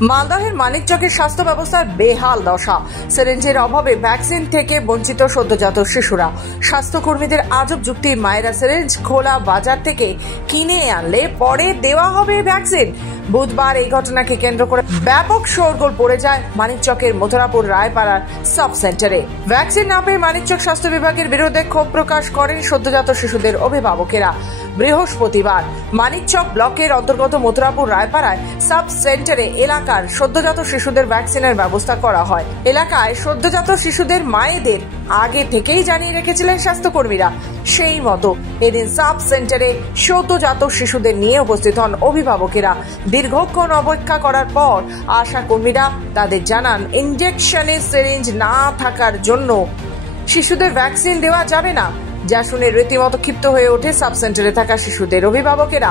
মালদহের মানিকচকের স্বাস্থ্য ব্যবস্থার বেহাল দশা। সিরিঞ্জের অভাবে ভ্যাকসিন থেকে বঞ্চিত সদ্যজাত শিশুরা। স্বাস্থ্যকর্মীদের আজব যুক্তি, মায়েরা সিরিঞ্জ খোলা বাজার থেকে কিনে আনলে পরে দেওয়া হবে ভ্যাকসিন। বুধবার এই ঘটনাকে কেন্দ্র করে ব্যাপক শোরগোল পড়ে যায় মানিকচকের মথুরাপুর রায়পাড়ার সাব সেন্টারে। ভ্যাকসিন না পেয়ে মানিকচক স্বাস্থ্য বিভাগের বিরুদ্ধে ক্ষোভ প্রকাশ করেন সদ্যজাত শিশুদের অভিভাবকেরা। বৃহস্পতিবার মানিকচক ব্লকের অন্তর্গত মথুরাপুর রায়পাড়ায় সাব সেন্টারে এলাকার সদ্যজাত শিশুদের ভ্যাকসিনের ব্যবস্থা করা হয়। এলাকায় সদ্যজাত শিশুদের মায়েদের আগে থেকেই জানিয়ে রেখেছিলেন স্বাস্থ্যকর্মীরা। সেই মতো এদিন সাব সেন্টারে সদ্যজাত শিশুদের নিয়ে উপস্থিত হন অভিভাবকেরা। দীর্ঘক্ষণ অপেক্ষা করার পর আশা কর্মীরা তাদের জানান, ইনজেকশনের সিরিঞ্জ না থাকার জন্য শিশুদের ভ্যাকসিন দেওয়া যাবে না। যা শুনে রীতিমতো ক্ষিপ্ত হয়ে ওঠে সাব সেন্টারে থাকা শিশুদের অভিভাবকেরা।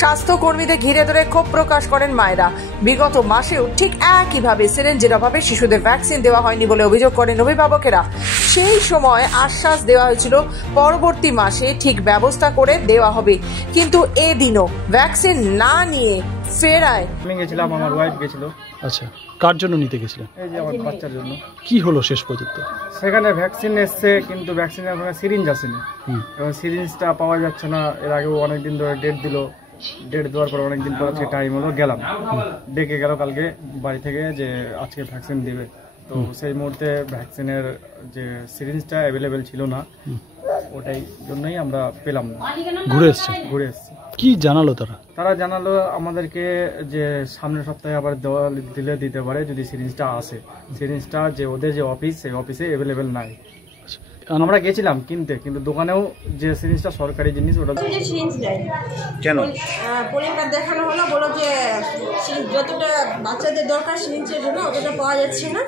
স্বাস্থ্যকর্মীদের ঘিরে ধরে ক্ষোভ প্রকাশ করেন মায়েরা। বিগত মাসেও ঠিক একইভাবে সিরিঞ্জের অভাবে শিশুদের ভ্যাকসিন দেওয়া হয়নি বলে অভিযোগ করেন অভিভাবকেরা। সেই সময় আশ্বাস দেওয়া হয়েছিল পরবর্তী মাসে ঠিক ব্যবস্থা করে দেওয়া হবে, কিন্তু এদিনও ভ্যাকসিন না নিয়ে ফেরায়। আমি গেছিলাম, আমার ওয়াইফ গেছিল। আচ্ছা, কার জন্য নিতে গেছিলেন? এই যে আমার বাচ্চার জন্য। কি হলো শেষ পর্যন্ত? সেখানে ভ্যাকসিন এসছে, কিন্তু ভ্যাকসিনের ওখানে সিরিঞ্জ আসেনি এবং সিরিঞ্জটা পাওয়া যাচ্ছে না। এর আগেও অনেকদিন ধরে ডেট দিল, ডেট দেওয়ার পর অনেকদিন পর আজকে টাইম হলো, গেলাম, ডেকে গেল কালকে বাড়ি থেকে যে আজকে ভ্যাকসিন দেবে। তো সেই মুহূর্তে ভ্যাকসিনের যে সিরিঞ্জটা অ্যাভেলেবেল ছিল না, ওটাই জন্যই আমরা পেলাম না। ঘুরে এসছি। কি জানালো তারা জানালো আমাদেরকে যে সামনের সপ্তাহে আবার দেওয়া দিতে পারে যদি সিরিঞ্জটা আসে। সিরিঞ্জটা যে ওদের যে অফিস, সেই অফিসে অ্যাভেলেবেল নাই। আমরা গেছিলাম কিনতে, কিন্তু দোকানেও যে সিরিঞ্জটা সরকারি জিনিস, ওটা কেন পরীক্ষা দেখানো হলো, বলো যে যতটা বাচ্চাদের দরকার সিরিঞ্জের জন্য অতটা পাওয়া যাচ্ছে না।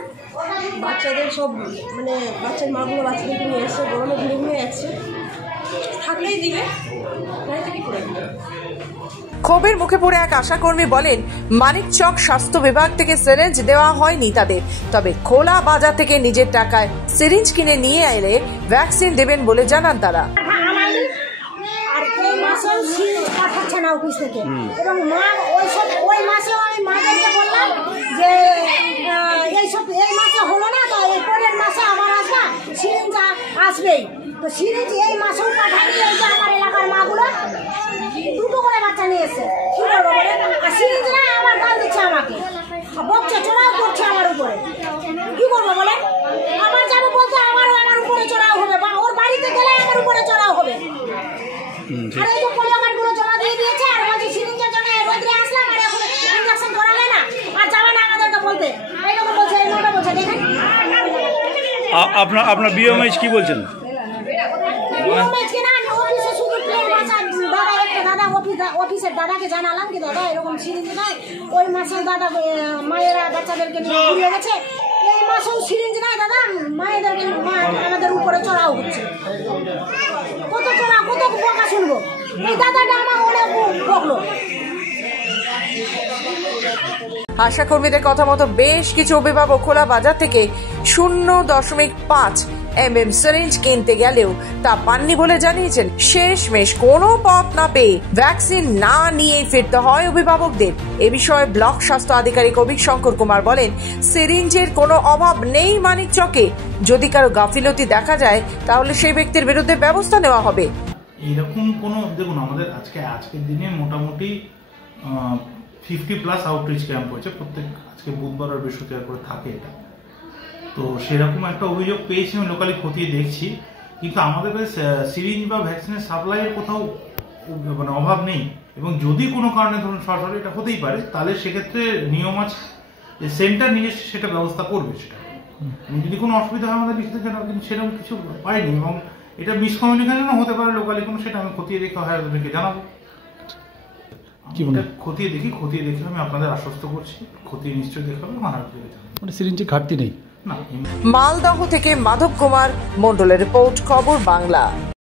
বাচ্চাদের সব মানে বাচ্চার মাগুলো বাচ্চাদেরকে নিয়ে আসছে, গরমে ঘুরে ঘুরে যাচ্ছে, থাকলেই দিবে। ক্ষোভের মুখে পড়ে এক আশাকর্মী বলেন, মানিকচক স্বাস্থ্য বিভাগ থেকে সিরিঞ্জ দেওয়া হয়নি তাদের, তবে খোলা বাজার থেকে নিজের টাকায় সিরিঞ্জ কিনে নিয়ে এলে ভ্যাকসিন দেবেন বলে জানান তারা। পাঠাচ্ছে না অফিস থেকে, এবং মা ওই মাসে আমি মাদেরকে বললাম যে এই মাসে হলো না, তো এই পরের মাসে আবার আসবা, সিরিঞ্জ আসবেই। তো সিরিঞ্জ এই মাসেও পাঠায়নি। এই যে আমার এলাকার মাগুলো দুটো করে বাচ্চা নিয়ে এসে কি করবো বলেন, আর সিরিঞ্জ না আবার গাল দিচ্ছে আমাকে, বকছে, চড়াও করছে আমার উপরে। কি করবো বলেন, আবার যাবো বলতে আমার উপরে চড়াও হবে, বা ওর বাড়িতে গেলে আমার উপরে চড়াও হবে। আর এই যে পোলিও কার্ডগুলো জমা দিয়ে দিয়েছে, আর বলছে সিরিঞ্জের জন্য রোদ্রে আসলাম, আর এখন ইনজেকশন করালে না, আর যাবে না আমাদেরকে বলতে। এইরকম বলছে, এই নোটা বলছে। দেখেন আপনার বিএমএইচ কি বলছেন? অফিসের দাদাকে জানালাম কি দাদা এরকম সিরিঞ্জ নাই, ওই মাসেও দাদা মায়েরা বাচ্চাদেরকে নিয়ে ঘুরে গেছে, এই মাসেও সিরিঞ্জ নাই দাদা, মায়েদেরকে আমাদের উপরে চড়াও হচ্ছে। কত চড়া, কত বকা শুনবো? এই দাদাটা আমার অনেক বকলো। আশাকর্মীদের কথা মতো বেশ কিছু অভিভাবক খোলা বাজার থেকে 0.5 mm সিরিঞ্জ কিনতে গেলেও তা পাননি বলে জানিয়েছেন। শেষমেশ কোনো পথ না পেয়ে ভ্যাকসিন না নিয়ে ফিরতে হয় অভিভাবকদের। এ বিষয়ে ব্লক স্বাস্থ্য আধিকারিক অভিক শঙ্কর কুমার বলেন, সিরিঞ্জের কোনো অভাব নেই মানিকচকে। যদি কারো গাফিলতি দেখা যায় তাহলে সেই ব্যক্তির বিরুদ্ধে ব্যবস্থা নেওয়া হবে। এরকম কোনো দেখুন, আমাদের আজকের দিনে মোটামুটি 50+ আউটরিচ ক্যাম্প হয়েছে প্রত্যেক, আজকে বুধবার আর বৃহস্পতিবার করে থাকে এটা। তো সেরকম একটা অভিযোগ পেয়েছি, আমি লোকালি খতিয়ে দেখছি, কিন্তু আমাদের কাছে সিরিঞ্জ বা ভ্যাকসিনের সাপ্লাইয়ের কোথাও মানে অভাব নেই। এবং যদি কোনো কারণে ধরুন সরাসরি এটা হতেই পারে, তাহলে সেক্ষেত্রে নিয়ম আছে যে সেন্টার নিজস্ব সেটা ব্যবস্থা করবে। সেটা যদি কোনো অসুবিধা হয় আমাদের লিখিত জানাবো, কিন্তু সেরকম কিছু পাইনি। এবং এটা মিসকমিউনিকেশনও হতে পারে লোকালি কোনো, সেটা আমি খতিয়ে দেখে হয় আপনাদেরকে জানাবো। খতিয়ে দেখে আমি আপনাদের আশ্বস্ত করছি, খতিয়ে নিশ্চয়ই দেখাবো। মানে সিরিঞ্জের ঘাটতি নেই। মালদহ থেকে মাধব কুমার মন্ডলের রিপোর্ট, খবর বাংলা।